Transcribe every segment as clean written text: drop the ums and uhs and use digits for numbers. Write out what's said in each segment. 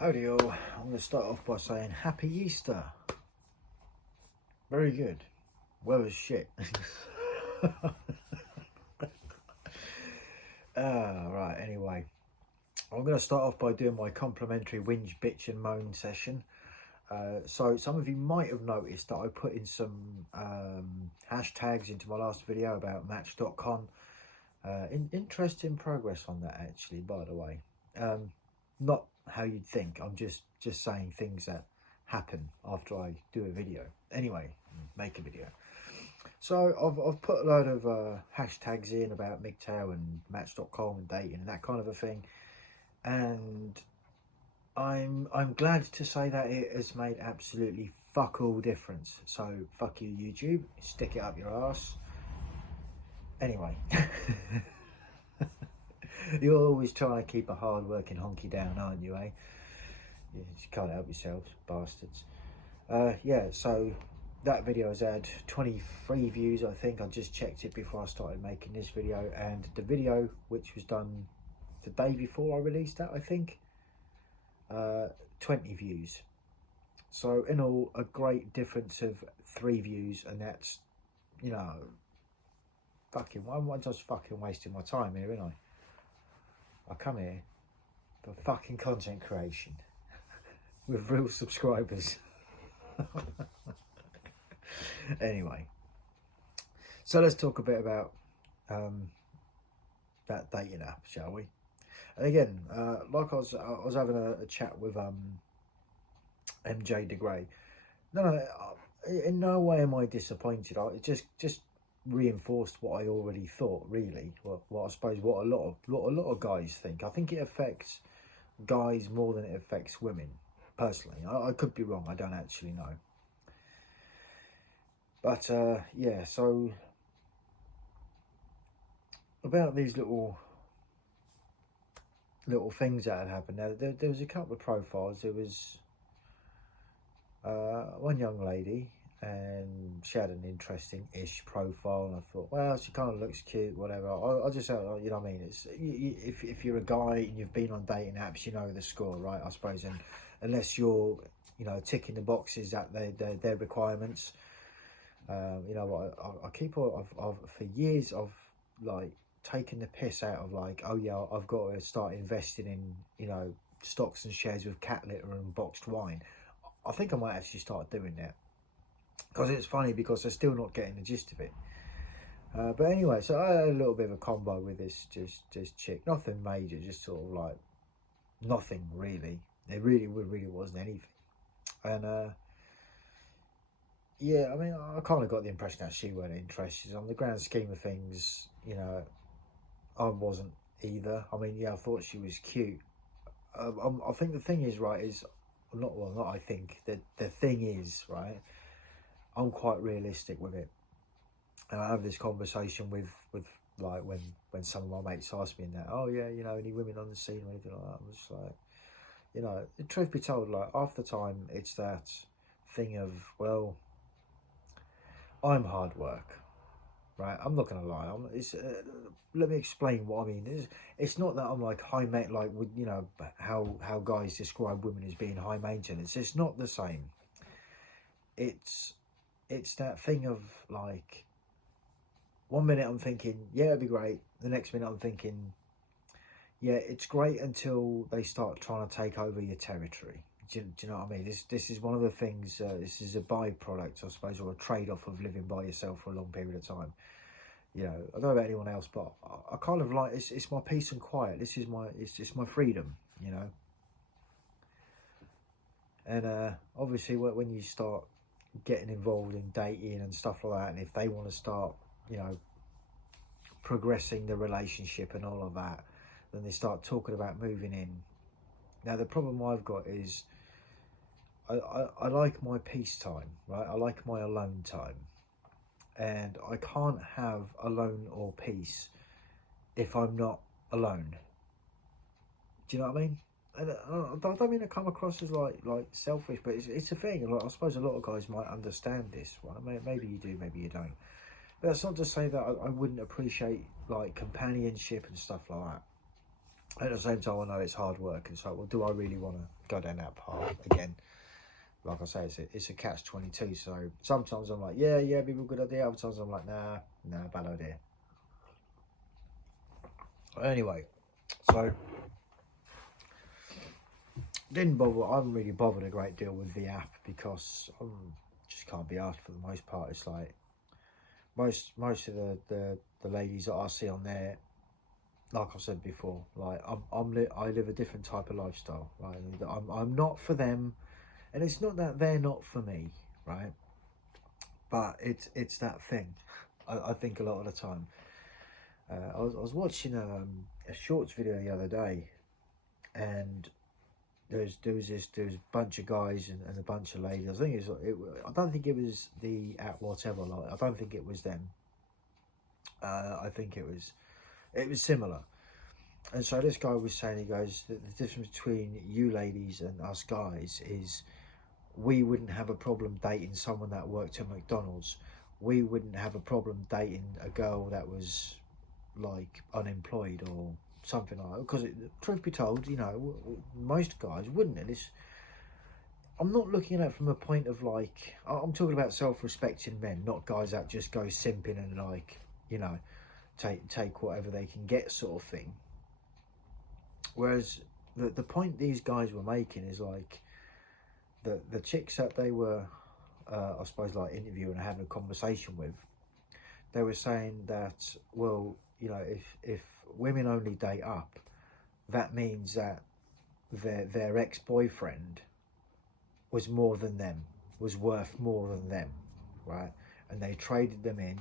Howdy all, I'm going to start off by saying Happy Easter. Very good. Weather's shit. Right, anyway. I'm going to start off by doing my complimentary whinge, bitch and moan session. So some of you might have noticed that I put in some hashtags into my last video about match.com. Interesting progress on that actually, by the way. Not how you'd think. I'm just saying things that happen after I do a video. Anyway, make a video. So I've put a load of hashtags in about MGTOW and Match.com and dating and that kind of a thing, and I'm glad to say that it has made absolutely fuck all difference. So fuck you, YouTube. Stick it up your ass. Anyway. You're always trying to keep a hard-working honky down, aren't you, eh? You just can't help yourselves, bastards. Yeah, so that video has had 23 views, I think. I just checked it before I started making this video. And the video, which was done the day before I released that, I think, 20 views. So in all, a great difference of 3 views. And that's, you know, fucking, I'm just fucking wasting my time here, ain't I? I come here for fucking content creation with real subscribers. Anyway, so let's talk a bit about that dating app, shall we? And again, like I was having a chat with MJ DeGray. No, in no way am I disappointed. It just reinforced what I already thought, really. What I suppose what a lot of guys think. I think it affects guys more than it affects women, personally. I could be wrong, I don't actually know. But yeah, so about these little things that had happened. Now there was a couple of profiles. There was one young lady, and she had an interesting-ish profile, and I thought, well, she kind of looks cute, whatever. I just, you know what I mean? It's if you're a guy and you've been on dating apps, you know the score, right? I suppose, and unless you're, you know, ticking the boxes at their requirements, you know what? I keep on. For years, I've like taken the piss out of like, oh yeah, I've got to start investing in, you know, stocks and shares with cat litter and boxed wine. I think I might actually start doing that. Because it's funny, because they're still not getting the gist of it. But anyway, so I had a little bit of a combo with this chick. Nothing major, just sort of like nothing really. It really wasn't anything. And yeah, I mean, I kind of got the impression that she weren't interested. On the grand scheme of things, you know, I wasn't either. I mean, yeah, I thought she was cute. I think the thing is, right, is not I think the thing is, right, I'm quite realistic with it, and I have this conversation with like when some of my mates ask me that, oh yeah, you know, any women on the scene or anything like that. I'm just like, you know, the truth be told, like half the time it's that thing of, well, I'm hard work, right? I'm not gonna lie. Let me explain what I mean. It's not that I'm like high maintenance, like with, you know, how guys describe women as being high maintenance. It's not the same. It's that thing of like, one minute I'm thinking, yeah, it'd be great. The next minute I'm thinking, yeah, it's great until they start trying to take over your territory. Do you know what I mean? This is one of the things, this is a byproduct, I suppose, or a trade-off of living by yourself for a long period of time. You know, I don't know about anyone else, but I kind of like, it's my peace and quiet. It's just my freedom, you know. And obviously when you start getting involved in dating and stuff like that, and if they want to start, you know, progressing the relationship and all of that, then they start talking about moving in. Now the problem I've got is I like my peace time, right? I like my alone time, and I can't have alone or peace if I'm not alone. Do you know what I mean? And I don't mean to come across as like selfish, but it's a thing. Like, I suppose a lot of guys might understand this, right? Maybe you do, maybe you don't. But that's not to say that I wouldn't appreciate like companionship and stuff like that. At the same time, I know it's hard work, and so, well, do I really want to go down that path again? Like I say, it's a catch-22. So sometimes I'm like, yeah, be a good idea. Other times I'm like, nah, bad idea. Anyway, so didn't bother. I haven't really bothered a great deal with the app because I just can't be asked for the most part. It's like most of the ladies that I see on there, like I said before, like I live a different type of lifestyle. Right, I'm not for them. And it's not that they're not for me, right? But it's that thing. I think a lot of the time. I was watching a shorts video the other day, and there was a bunch of guys and a bunch of ladies. I don't think it was the at whatever. Like, I don't think it was them. I think it was similar. And so this guy was saying, he goes, the difference between you ladies and us guys is, we wouldn't have a problem dating someone that worked at McDonald's. We wouldn't have a problem dating a girl that was like unemployed or something like that. Because truth be told, you know, most guys wouldn't. And I'm not looking at it from a point of like, I'm talking about self-respecting men, not guys that just go simping and like, you know, take whatever they can get sort of thing. Whereas the point these guys were making is like, the chicks that they were, I suppose, like interviewing and having a conversation with, they were saying that, well, you know, if women only date up, that means that their ex-boyfriend was more than them, was worth more than them, right? And they traded them in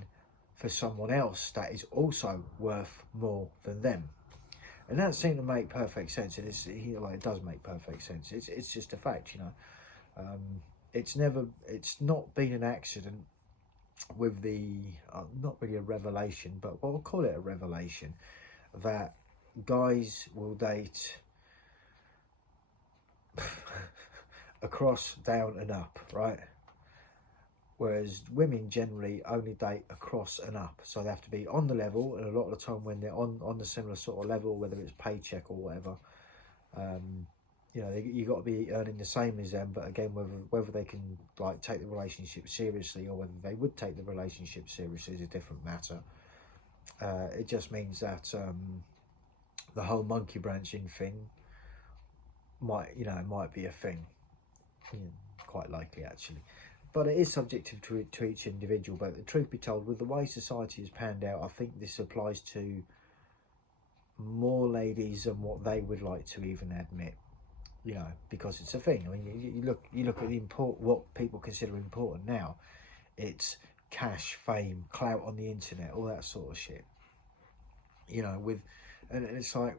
for someone else that is also worth more than them. And that seemed to make perfect sense. And it does make perfect sense. It's just a fact, you know. It's not been an accident with the, not really a revelation, but we'll call it a revelation, that guys will date across, down and up, right? Whereas women generally only date across and up. So they have to be on the level, and a lot of the time when they're on the similar sort of level, whether it's paycheck or whatever, you know, you got to be earning the same as them. But again, whether they can like take the relationship seriously, or whether they would take the relationship seriously, is a different matter. It just means that the whole monkey branching thing might be a thing, quite likely actually. But it is subjective to each individual. But the truth be told, with the way society has panned out, I think this applies to more ladies than what they would like to even admit. You know, because it's a thing. I mean, you look at what people consider important now. It's cash, fame, clout on the internet, all that sort of shit. You know, and it's like,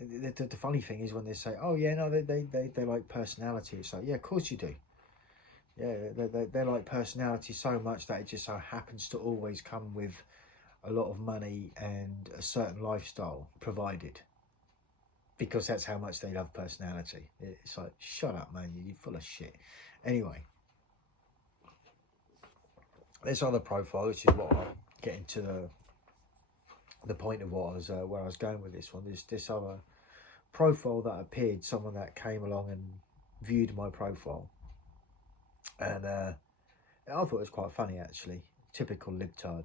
the funny thing is when they say, oh yeah, no, they like personality. It's like, yeah, of course you do. Yeah, they like personality so much that it just so happens to always come with a lot of money and a certain lifestyle provided, because that's how much they love personality. It's like, shut up, man, you're full of shit. Anyway, this other profile, which is what I'm getting to the point of what I was where I was going with this one. This other profile that appeared, someone that came along and viewed my profile, and I thought it was quite funny actually. Typical libtard.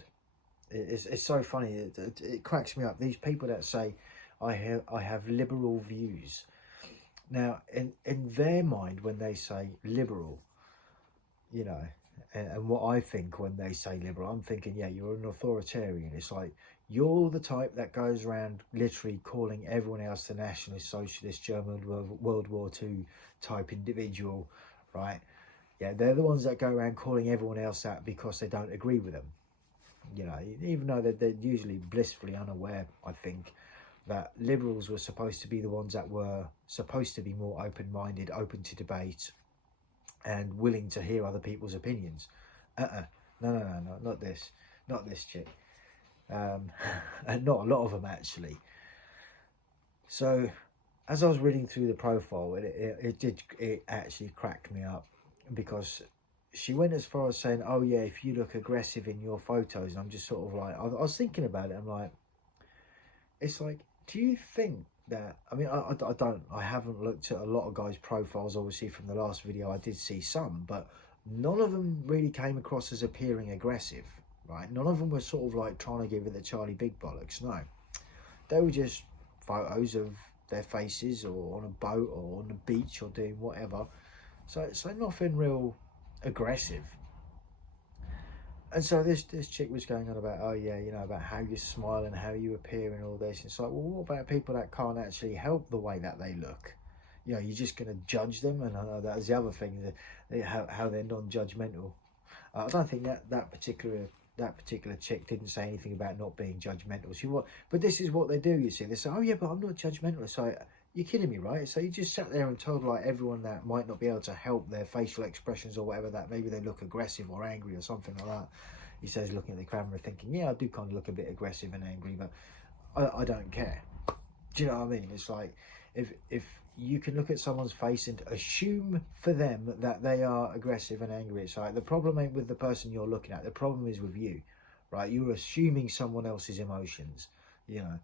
It's so funny. It cracks me up. These people that say, I have liberal views. Now, in their mind, when they say liberal, you know, and what I think when they say liberal, I'm thinking, yeah, you're an authoritarian. It's like, you're the type that goes around literally calling everyone else the nationalist, socialist, German World War II type individual, right? Yeah, they're the ones that go around calling everyone else that because they don't agree with them. You know, even though they're usually blissfully unaware, I think, that liberals were supposed to be the ones that were supposed to be more open-minded, open to debate, and willing to hear other people's opinions. No, not this chick. And not a lot of them actually. So as I was reading through the profile, it actually cracked me up, because she went as far as saying, oh yeah, if you look aggressive in your photos. And I'm just sort of like, I was thinking about it, I'm like, it's like, do you think that, I mean, I haven't looked at a lot of guys' profiles. Obviously, from the last video, I did see some, but none of them really came across as appearing aggressive, right? None of them were sort of like trying to give it the Charlie Big Bollocks. No, they were just photos of their faces, or on a boat, or on the beach, or doing whatever. So nothing real aggressive. And so this chick was going on about, oh yeah, you know, about how you smile and how you appear and all this. It's like, well, what about people that can't actually help the way that they look? You know, you're just going to judge them. And I know that was the other thing, how they're non-judgmental. I don't think that particular chick didn't say anything about not being judgmental. But this is what they do. You see, they say, oh yeah, but I'm not judgmental. It's like, you're kidding me, right? So you just sat there and told like everyone that might not be able to help their facial expressions or whatever, that maybe they look aggressive or angry or something like that. He says, looking at the camera, thinking, yeah, I do kind of look a bit aggressive and angry, but I don't care. Do you know what I mean? It's like, if you can look at someone's face and assume for them that they are aggressive and angry, it's like, the problem ain't with the person you're looking at. The problem is with you, right? You're assuming someone else's emotions, you know.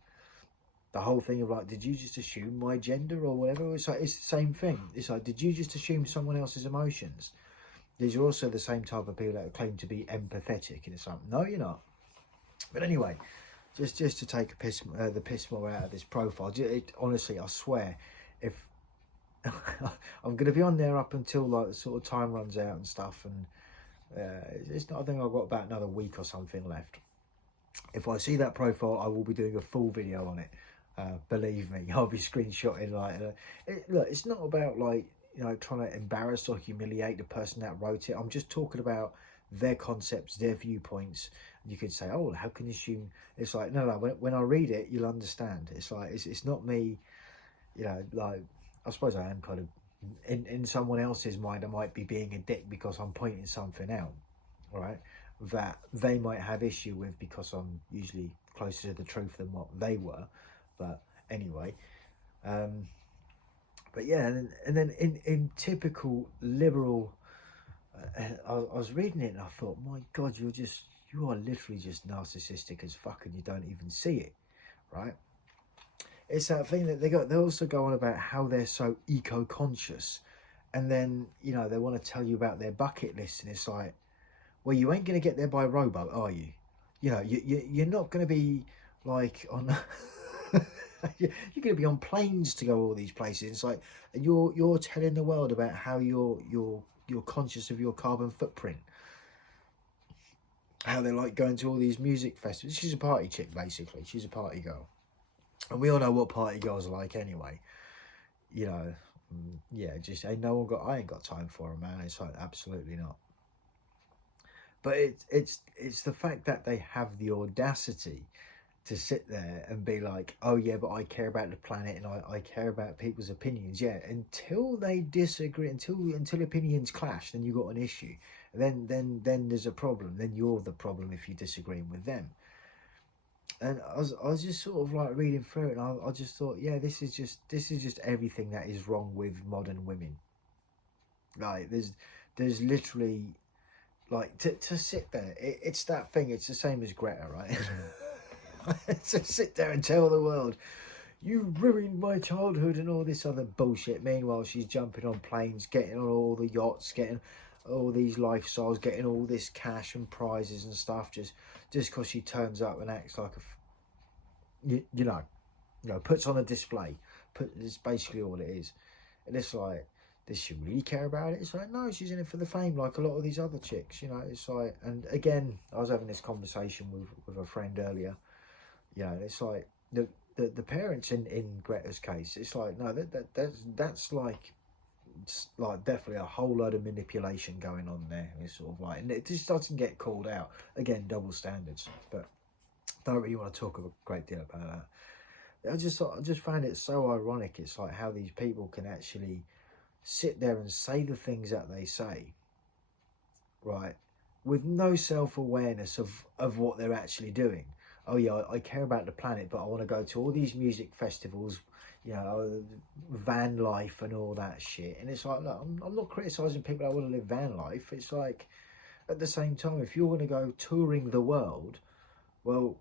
The whole thing of like, did you just assume my gender or whatever? It's like, it's the same thing. It's like, did you just assume someone else's emotions? These are also the same type of people that claim to be empathetic, and it's like, no, you're not. But anyway, just to take the piss more out of this profile, honestly, I swear, if I'm going to be on there up until like the sort of time runs out and stuff, and it's not. I think I've got about another week or something left. If I see that profile, I will be doing a full video on it. Believe me, I'll be screenshotting like look, it's not about like, you know, trying to embarrass or humiliate the person that wrote it. I'm just talking about their concepts, their viewpoints. You could say, oh, how can you assume? It's like, no, when I read it, you'll understand. It's like, it's not me, you know, like, I suppose I am kind of in someone else's mind, I might be being a dick because I'm pointing something out, right, that they might have issue with, because I'm usually closer to the truth than what they were. But anyway, but yeah, and then in typical liberal, I was reading it and I thought, my God, you are literally just narcissistic as fuck, and you don't even see it, right? It's that thing that they also go on about how they're so eco-conscious, and then, you know, they want to tell you about their bucket list, and it's like, well, you ain't going to get there by rowboat, are you? You know, you're not going to be like on you're going to be on planes to go all these places. It's like, and you're telling the world about how you're conscious of your carbon footprint, how they like going to all these music festivals. She's a party chick, basically. She's a party girl, and we all know what party girls are like anyway. You know, yeah, just I ain't got time for them, man. It's like, absolutely not. But it's the fact that they have the audacity to sit there and be like, oh yeah, but I care about the planet and I care about people's opinions. Yeah, until they disagree, until opinions clash, then you got an issue. Then there's a problem. Then you're the problem if you're disagreeing with them. And I was just sort of like reading through it, and I just thought, yeah, this is just everything that is wrong with modern women. Like, there's literally, like, to sit there, it's that thing. It's the same as Greta, right? To sit there and tell the world, you ruined my childhood and all this other bullshit. Meanwhile, she's jumping on planes, getting on all the yachts, getting all these lifestyles, getting all this cash and prizes and stuff, just because she turns up and acts like you know, puts on a display. It's basically all it is. And it's like, does she really care about it? It's like, no, she's in it for the fame, like a lot of these other chicks, you know. It's like, and again, I was having this conversation with a friend earlier. You know, it's like the parents in Greta's case, it's like, no, that's like definitely a whole load of manipulation going on there. It's sort of like, and it just doesn't get called out. Again, double standards. But don't really want to talk a great deal about that. I just find it so ironic. It's like how these people can actually sit there and say the things that they say, right, with no self-awareness of what they're actually doing. Oh yeah, I care about the planet, but I want to go to all these music festivals, you know, van life and all that shit. And it's like, look, I'm not criticising people that want to live van life. It's like, at the same time, if you're going to go touring the world, well,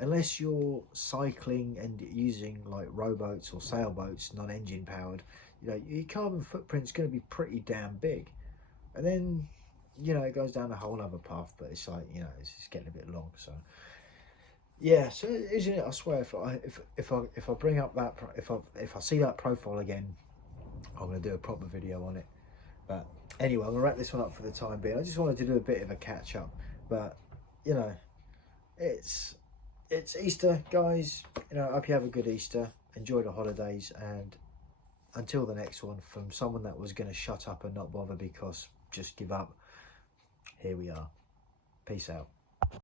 unless you're cycling and using like rowboats or sailboats, non-engine powered, you know, your carbon footprint's going to be pretty damn big. And then, you know, it goes down a whole other path, but it's like, you know, it's just getting a bit long. So yeah, so isn't it? I swear, if I bring up that if I see that profile again, I'm going to do a proper video on it. But anyway, I'm going to wrap this one up for the time being. I just wanted to do a bit of a catch up, but you know, it's Easter, guys. You know, I hope you have a good Easter. Enjoy the holidays, and until the next one, from someone that was going to shut up and not bother because just give up, here we are. Peace out.